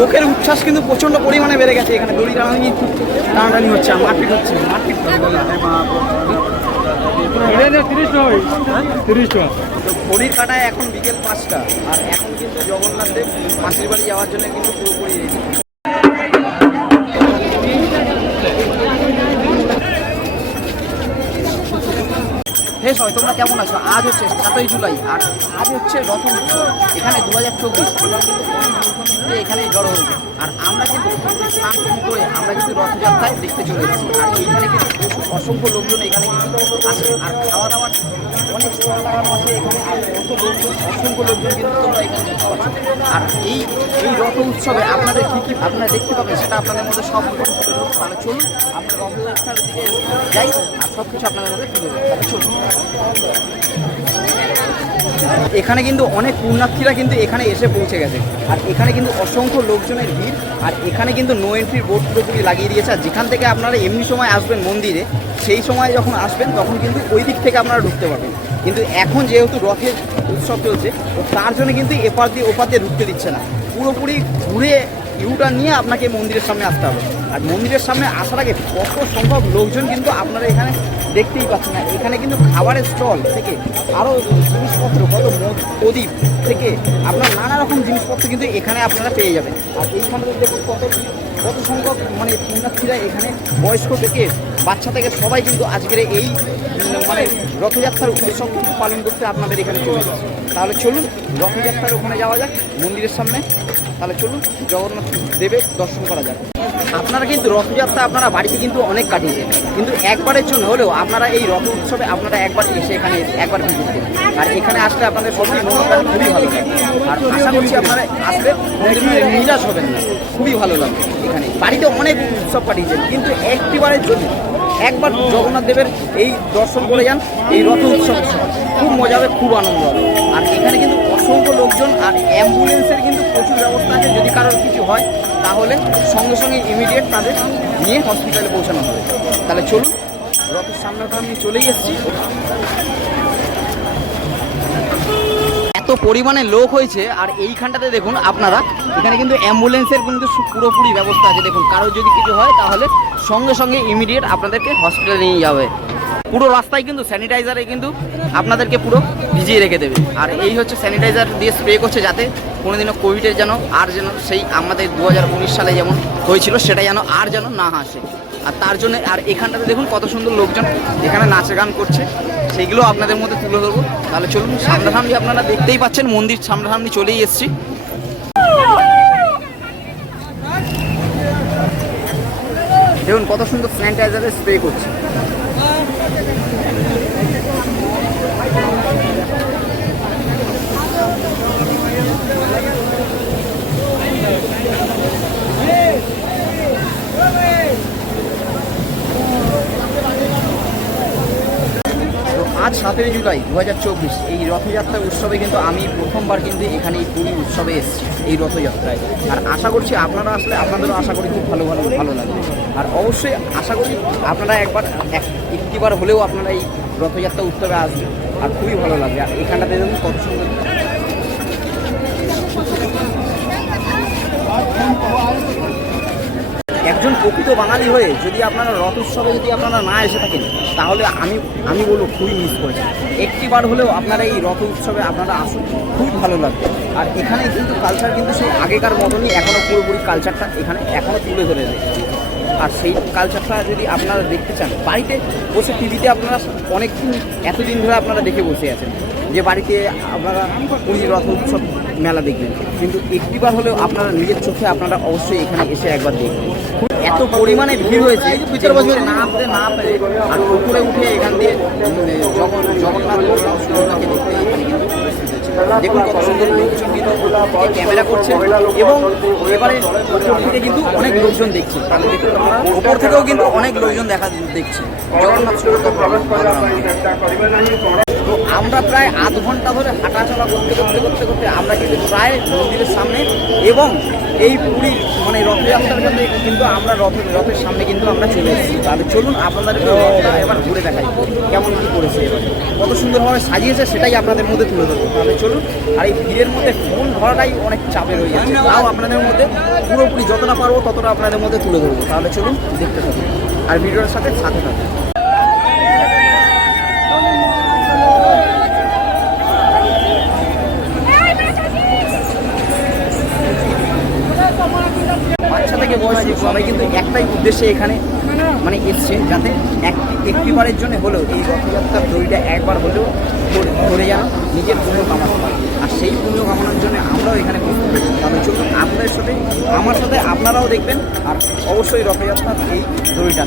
লোকের উচ্ছ্বাস কিন্তু প্রচণ্ড পরিমাণে বেড়ে গেছে। এখানে দড়ি টানাটানি হচ্ছে, মারপিট হচ্ছে, ঘড়ির কাটায় এখন বিকেল 5টা, আর এখন কিন্তু জগন্নাথ দেব মাসির বাড়ি যাওয়ার জন্য কিন্তু পুরোপুরি রেডি। হে সবাই, তোমরা কেমন আছো? আজ হচ্ছে 7ই জুলাই, আর আজ হচ্ছে রথ উৎসব এখানে 2024 এখানে জড়ো হয়েছে। আর আমরা কিন্তু স্নান করে আমরা কিন্তু রথযাত্রায় দেখতে চলে এসেছি। আর এইখানে কিন্তু অসংখ্য লোকজন এখানে কিন্তু আসে, আর খাওয়া দাওয়ার অনেক স্টল লাগানো আছে এখানে, আর অসংখ্য লোকজন কিন্তু তোমরা এখানে দেখতে পাচ্ছ। আর এই রথ উৎসবে আপনাদের কী কী আপনারা দেখতে পাবেন সেটা আপনাদের মধ্যে সব তাহলে চলুন আমরা রথযাত্রার দিকে যাই, আর সব কিছু আপনাদের মধ্যে তুলে দেবো। তাহলে চলুন। এখানে কিন্তু অনেক পুণ্যার্থীরা কিন্তু এখানে এসে পৌঁছে গেছে, আর এখানে কিন্তু অসংখ্য লোকজনের ভিড়। আর এখানে কিন্তু নো এন্ট্রি বোর্ড পুরোপুরি লাগিয়ে দিয়েছে। আর যেখান থেকে আপনারা এমনি সময় আসবেন মন্দিরে, সেই সময় যখন আসবেন তখন কিন্তু ওই দিক থেকে আপনারা ঢুকতে পারবেন। কিন্তু এখন যেহেতু রথের উৎসব চলছে, তো তার জন্য কিন্তু এপার দিয়ে ওপার দিয়ে ঢুকতে দিচ্ছে না, পুরোপুরি ঘুরে ইউটার্ন নিয়ে আপনাকে মন্দিরের সামনে আসতে হবে। আর মন্দিরের সামনে আসার আগে কত সংখ্যক লোকজন কিন্তু আপনারা এখানে দেখতেই পাচ্ছেন না। এখানে কিন্তু খাবারের স্টল থেকে আরও জিনিসপত্র, কত প্রদীপ থেকে আপনার নানা রকম জিনিসপত্র কিন্তু এখানে আপনারা পেয়ে যাবেন। আর এইখানে দেখুন কত সংখ্যক মানে পুণ্যার্থীরা এখানে বয়স্ক থেকে বাচ্চা থেকে সবাই কিন্তু আজকের এই মানে রথযাত্রার উৎসব কিন্তু পালন করতে আপনাদের এখানে চলে যাচ্ছে। তাহলে চলুন রথযাত্রার ওখানে যাওয়া যাক মন্দিরের সামনে। তাহলে চলুন জগন্নাথ দেবের দর্শন করা যাক। আপনারা কিন্তু রথযাত্রা আপনারা বাড়িতে কিন্তু অনেক কাটিয়েছেন, কিন্তু একবারের জন্য হলেও আপনারা এই রথ উৎসবে আপনারা একবার এসে এখানে একবার ভিজিট করুন। আর এখানে আসলে আপনাদের সবই মনোকাল খুবই ভালো লাগে। আর আশা করছি আপনারা আসলে নিরাশ হবেন না, খুবই ভালো লাগবে। এখানে বাড়িতে অনেক উৎসব কাটিয়েছেন, কিন্তু একটিবারের জন্য একবার জগন্নাথ দেবের এই দর্শন করে যান। এই রথ উৎসব খুব মজা হবে, খুব আনন্দ হবে। আর এখানে কিন্তু অসংখ্য লোকজন, আর অ্যাম্বুলেন্সের কিন্তু প্রচুর ব্যবস্থা আছে। যদি কারোর কিছু হয় তাহলে সঙ্গে সঙ্গে ইমিডিয়েট তাদের নিয়ে হসপিটালে পৌঁছানো হবে। তাহলে চলুন, রথের সামনে আমি চলেই এসেছি। এত পরিমাণে লোক হয়েছে, আর এইখানটাতে দেখুন আপনারা এখানে কিন্তু অ্যাম্বুলেন্সের কিন্তু পুরোপুরি ব্যবস্থা আছে। দেখুন কারোর যদি কিছু হয় তাহলে সঙ্গে সঙ্গে ইমিডিয়েট আপনাদেরকে হসপিটালে নিয়ে যাবে। পুরো রাস্তায় কিন্তু স্যানিটাইজারে কিন্তু আপনাদেরকে পুরো ভিজিয়ে রেখে দেবে। আর এই হচ্ছে স্যানিটাইজার দিয়ে স্প্রে করছে, যাতে কোনোদিনও কোভিডের যেন সেই আমাদের 2019 সালে যেমন হয়েছিল সেটা যেন আর যেন না আসে। আর তার জন্য আর এখানটাতে দেখুন কত সুন্দর লোকজন এখানে নাচ গান করছে, সেইগুলো আপনাদের মধ্যে তুলে ধরবো। তাহলে চলুন, সামনাসামনি আপনারা দেখতেই পাচ্ছেন মন্দির সামনাসামনি চলেই এসেছি। দেখুন কত সুন্দর স্যানিটাইজারের স্প্রে করছে। আজ 7ই জুলাই 2024 এই রথযাত্রা উৎসবে কিন্তু আমি প্রথমবার কিন্তু এখানে এই পুরী উৎসবে এসেছি এই রথযাত্রায়। আর আশা করছি আপনারা আসলে আপনাদেরও আশা করি খুব ভালো লাগবে। আর অবশ্যই আশা করি আপনারা একটিবার হলেও আপনারা এই রথযাত্রা উৎসবে আসবেন, আর খুবই ভালো লাগবে। আর এখানটাতে দেখুন কত সুন্দর। একজন প্রকৃত বাঙালি হয়ে যদি আপনারা রথ উৎসবে যদি আপনারা না এসে থাকেন, তাহলে আমি বলবো খুবই মিস করেছি। একটিবার হলেও আপনারা এই রথ উৎসবে আপনারা আসুন, খুবই ভালো লাগবে। আর এখানে কিন্তু কালচার কিন্তু সেই আগেকার মতনই এখনও পুরোপুরি কালচারটা এখানে এখনও তুলে ধরে রেখেছে। আর সেই কালচারটা যদি আপনারা দেখতে চান, বাড়িতে বসে টিভিতে আপনারা এতদিন ধরে আপনারা দেখে বসে আছেন যে বাড়িতে আপনারা পুরী রথ উৎসব মেলা দেখবেন, কিন্তু একটিবার হলেও আপনারা নিজের চোখে আপনারা অবশ্যই এখানে এসে একবার দেখবেন। এত পরিমাণে ভিড় হয়েছে ভিতরে বসে না পেরে আর উপরে উঠে এখান দিয়ে জগন্নাথ সুন্দরকে দেখতে এখানে কিন্তু দেখুন কত সুন্দর লোকজন কিন্তু ক্যামেরা করছে, এবং এবারে উপর থেকে কিন্তু অনেক লোকজন দেখছে। তাহলে দেখুন উপর থেকেও কিন্তু অনেক লোকজন দেখছে জগন্নাথ সুন্দর। তো আমরা প্রায় আধ ঘন্টা ধরে হাঁটাচলা করতে করতে করতে করতে আমরা কিন্তু প্রায় মন্দিরের সামনে এবং এই পুরীর মানে রথযাত্রার কাছে কিন্তু আমরা রথের সামনে কিন্তু আমরা চলে এসেছি। তাহলে চলুন আপনাদেরকে রথটা এবার ঘুরে দেখাই কেমন কী করেছে, এবার কত সুন্দরভাবে সাজিয়েছে সেটাই আপনাদের মধ্যে তুলে ধরবো। তাহলে চলুন। আর এই ভিড়ের মধ্যে ফোন ধরাটাই অনেক চাপের হয়ে যাচ্ছে, তাও আপনাদের মধ্যে পুরোপুরি যতটা পারবো ততটা আপনাদের মধ্যে তুলে ধরবো। তাহলে চলুন দেখতে থাকুন আর ভিডিওর সাথে থাকুন। বাচ্চা থেকে বয়স সবাই কিন্তু একটাই উদ্দেশ্যে এখানে মানে এসছে, যাতে একটিবারের জন্য হলেও এই রথযাত্রার দড়িটা একবার হলেও ধরে যেন নিজের পুণ্য কামাতে পারে। আর সেই পুণ্য কামানোর জন্য আমরাও এখানে করতে পারি। তাহলে চলুন আপনাদের সাথে আমার সাথে আপনারাও দেখবেন আর অবশ্যই রথযাত্রার এই দড়িটা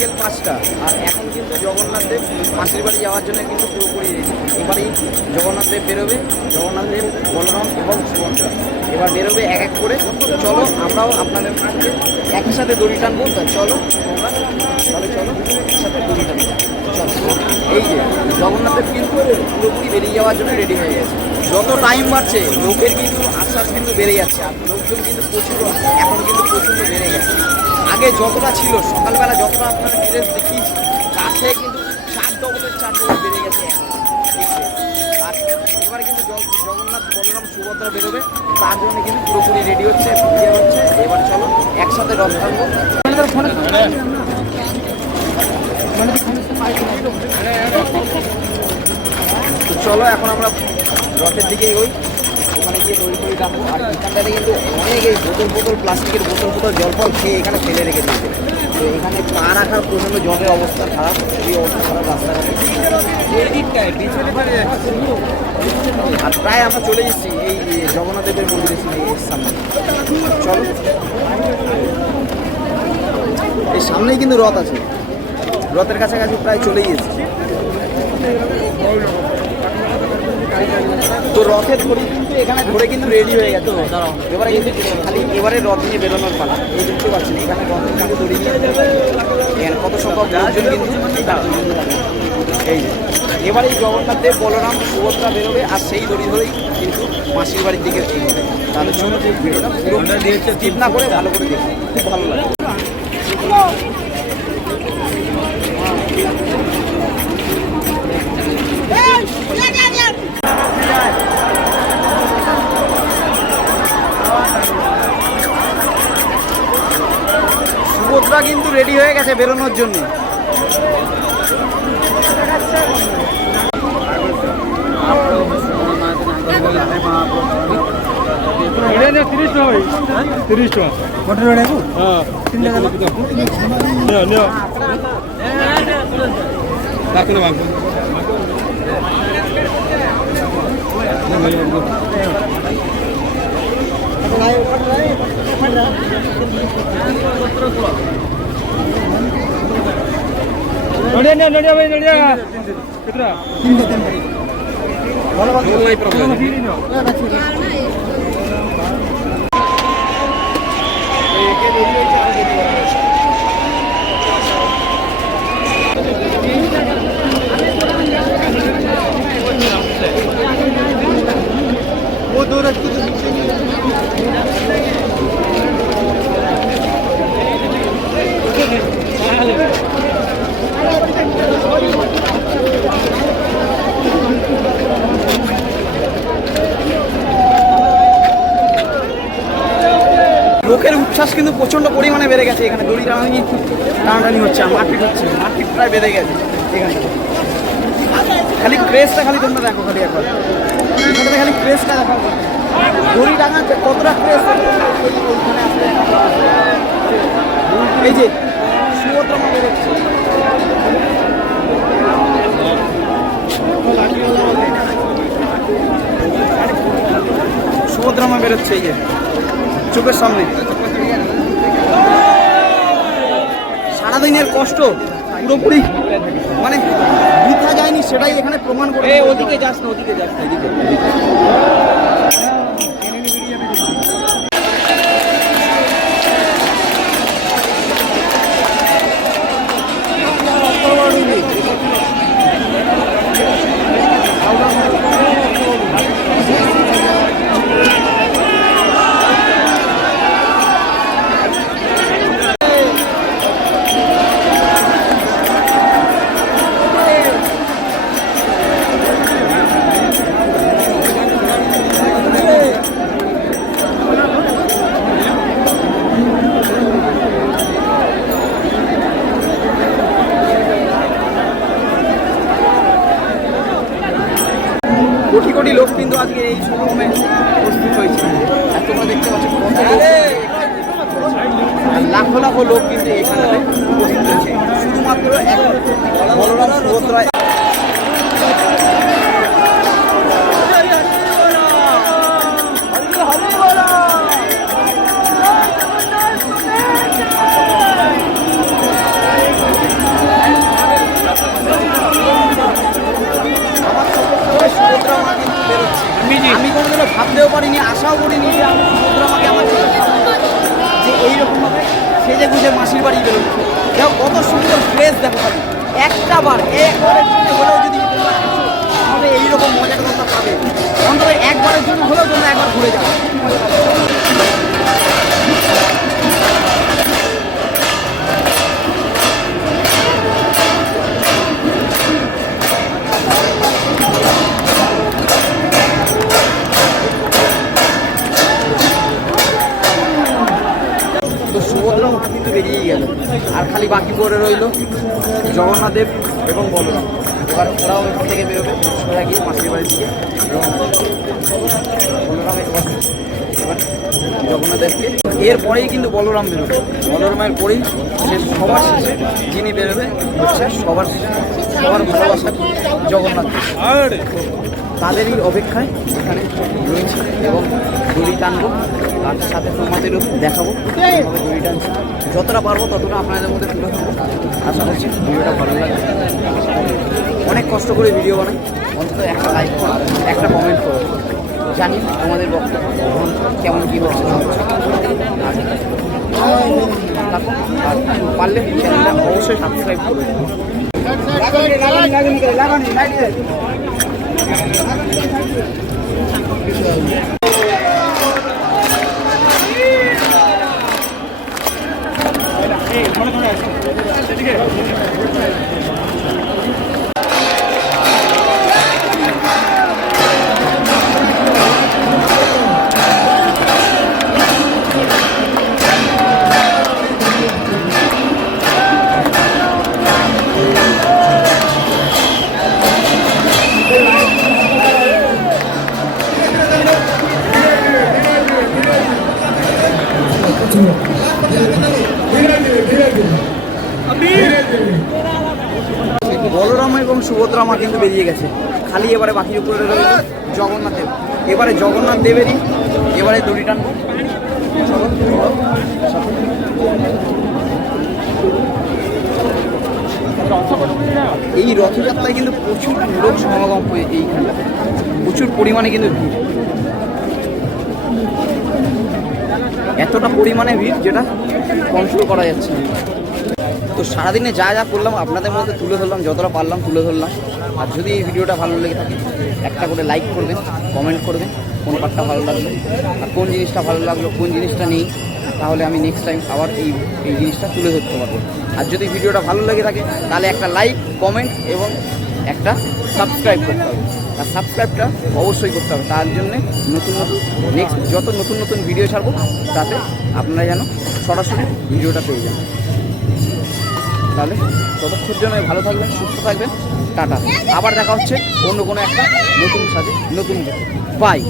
বিকেল 5টা, আর এখন কিন্তু জগন্নাথ দেব মাসির বাড়ি যাওয়ার জন্য কিন্তু পুরোপুরি রেডি। এবারেই জগন্নাথ দেব বেরোবে, জগন্নাথ দেব, বলরাম এবং সুভদ্রা এবার বেরোবে এক এক করে। চলো আমরাও আপনাদের সাথে একই সাথে দড়ি টানবো। চলো তোমরা তাহলে চলো একসাথে দড়ি টানবো। চলো, এই যে জগন্নাথ দেব কিন্তু পুরোপুরি বেরিয়ে যাওয়ার জন্য রেডি হয়ে গেছে। যত টাইম বাড়ছে লোকের কিন্তু আশ্বাস কিন্তু বেড়ে যাচ্ছে, আর লোকজন কিন্তু প্রচুর এখন কিন্তু প্রচণ্ড বেড়ে গেছে। আগে যতটা ছিল সকালবেলা যতটা আপনারা ড্রেস দেখিয়েছি তার থেকে কিন্তু 4 ডবল বেড়ে গেছে এখন। আর এবার কিন্তু জগন্নাথ, বলরাম, সুভদ্রা বেরোবে, তার জন্য কিন্তু পুরোপুরি রেডি হচ্ছে, বিয়ে হচ্ছে। এবার চলো একসাথে রথ টানবো। চলো এখন আমরা রথের দিকে এগোই, ওখানে গিয়ে দড়ি টড়ি টানবো। আর এখানটাতে কিন্তু অনেক এই বোতল প্লাস্টিকের বোতল জল ফল খেয়ে এখানে ফেলে রেখে দিয়েছে। তো এখানে পা রাখার প্রচণ্ড জলের অবস্থা খারাপ, খুবই অবস্থা খারাপ রাস্তাঘাটে। আর প্রায় আমরা চলে এসেছি এই জগন্নাথ দেবের মন্দিরের সামনে। চলো, এই সামনেই কিন্তু রথ আছে, রথের কাছাকাছি প্রায় চলেই এসেছি। তো রথের ধরে কিন্তু এখানে ধরে কিন্তু রেডি হয়ে গেছে। এবারে কিন্তু খালি এবারে রথ নিয়ে বেরোনোর পালা। এই দেখতে পাচ্ছেন এখানে রথ কিন্তু দড়ি নিয়ে এখানে কত সংখ্যক লোকজন কিন্তু এই এবারে জগন্নাথ দেব, বলরাম, সুভদ্রা বেরোবে, আর সেই দড়ি ধরেই কিন্তু মাসির বাড়ির দিকে এগোবে। তাহলে চলো ভিডিওটা পুরো স্কিপ না করে ভালো করে দেখো, খুব ভালো লাগে। সুভদ্রা কিন্তু রেডি হয়ে গেছে বেরোনোর জন্য। नडिया भाई नडिया कितना 3 बोलो भाई प्रॉब्लम वो दो रस्ते লোকের উচ্ছ্বাস কিন্তু প্রচণ্ড পরিমাণে বেড়ে গেছে। এখানে দড়ি টানাটানি হচ্ছে, মারপিট হচ্ছে, মারপিট প্রায় বেড়ে গেছে এখানটা। খালি ক্রেজটা খালি তোমরা দেখো, খালি একবার এখানে খালি ক্রেজটা দেখো, দড়ি টাঙাচ্ছে কতটা ক্রেজ। এই যে সুভদ্রা মা বেরোচ্ছে, সুভদ্রা মা বেরোচ্ছে এই যে চোখের সামনে। সারাদিনের কষ্ট পুরোপুরি মানে বৃথা যায়নি, সেটাই এখানে প্রমাণ করে। ওদিকে যাস না, ওদিকে যাস না, এদিকে। কোটি কোটি লোক কিন্তু আজকে এই সমাগমে উপস্থিত হয়েছে। আর তোমরা দেখতে পাচ্ছ লাখো লাখো লোক কিন্তু এখানে উপস্থিত হয়েছে শুধুমাত্র এক বলরাম সুভদ্রা। কত সুন্দর প্লেস দেখো খালি একবারের জন্য হলেও যদি তোমরা আসো তাহলে এইরকম মজাটা তোমরা পাবে। অন্তত একবারের জন্য হলেও তোমরা একবার ঘুরে যাবে। তো সুভদ্রা মা কিন্তু বেরিয়েই গেল, আর খালি বাকি পড়ে রইল জগন্নাথ দেব এবং বলরাম। এবার ওরাও এখান থেকে বেরোবে সোজা গিয়ে মাসির বাড়ির দিকে রওনা দেবে। বলরাম এবার জগন্নাথ দেবকে এরপরেই কিন্তু বলরাম বেরোবে। বলরামের পরেই সে সবার শেষে যিনি বেরোবে হচ্ছে সবার ভালোবাসার জগন্নাথ দেব। তাদেরই অপেক্ষায় এখানে রয়েছে এবং দড়ি টানবো, তার সাথে তোমাদেরও দেখাবো কীভাবে দড়ি টানছি। যতটা পারবো ততটা আপনাদের মধ্যে তুলে ধরবো। আশা করছি ভিডিওটা ভালো লাগবে। অনেক কষ্ট করে ভিডিও বানাই, অন্তত একটা লাইক করো, একটা কমেন্ট করো, জানি তোমাদের বক্তব্য কেমন কী হচ্ছে না হচ্ছে। আর পারলে চ্যানেলটা অবশ্যই সাবস্ক্রাইব করবে। বলরাম এবং সুভদ্রা মা কিন্তু বেরিয়ে গেছে, খালি এবারে বাকি উপরে রইল জগন্নাথ দেব। এবারে জগন্নাথ দেবেরই এবারে দড়ি টানবো। এই রথযাত্রায় কিন্তু প্রচুর লোক সমাগম হয়ে এইখানটাতে, প্রচুর পরিমাণে কিন্তু ভিড়, এতটা পরিমাণে ভিড় যেটা কন্ট্রোল করা যাচ্ছে না। তো সারাদিনে যা যা করলাম আপনাদের মধ্যে তুলে ধরলাম, যতটা পারলাম তুলে ধরলাম। আর যদি এই ভিডিওটা ভালো লেগে থাকে একটা করে লাইক করবেন, কমেন্ট করবেন কোন পার্টটা ভালো লাগলো আর কোন জিনিসটা ভালো লাগলো, কোন জিনিসটা নেই, তাহলে আমি নেক্সট টাইম আবার এই জিনিসটা তুলে ধরতে পারবো। আর যদি ভিডিওটা ভালো লেগে থাকে তাহলে একটা লাইক, কমেন্ট এবং একটা সাবস্ক্রাইব করতে হবে। আর সাবস্ক্রাইবটা অবশ্যই করতে হবে, তার জন্যে নতুন নেক্সট যত নতুন ভিডিও ছাড়বো তাতে আপনারা যেন সরাসরি ভিডিওটা পেয়ে যান। তাহলে ততক্ষণ জন্য ভালো থাকবেন, সুস্থ থাকবেন, টাটা। আবার দেখা হচ্ছে অন্য কোনো একটা নতুন সাথে নতুন বাই।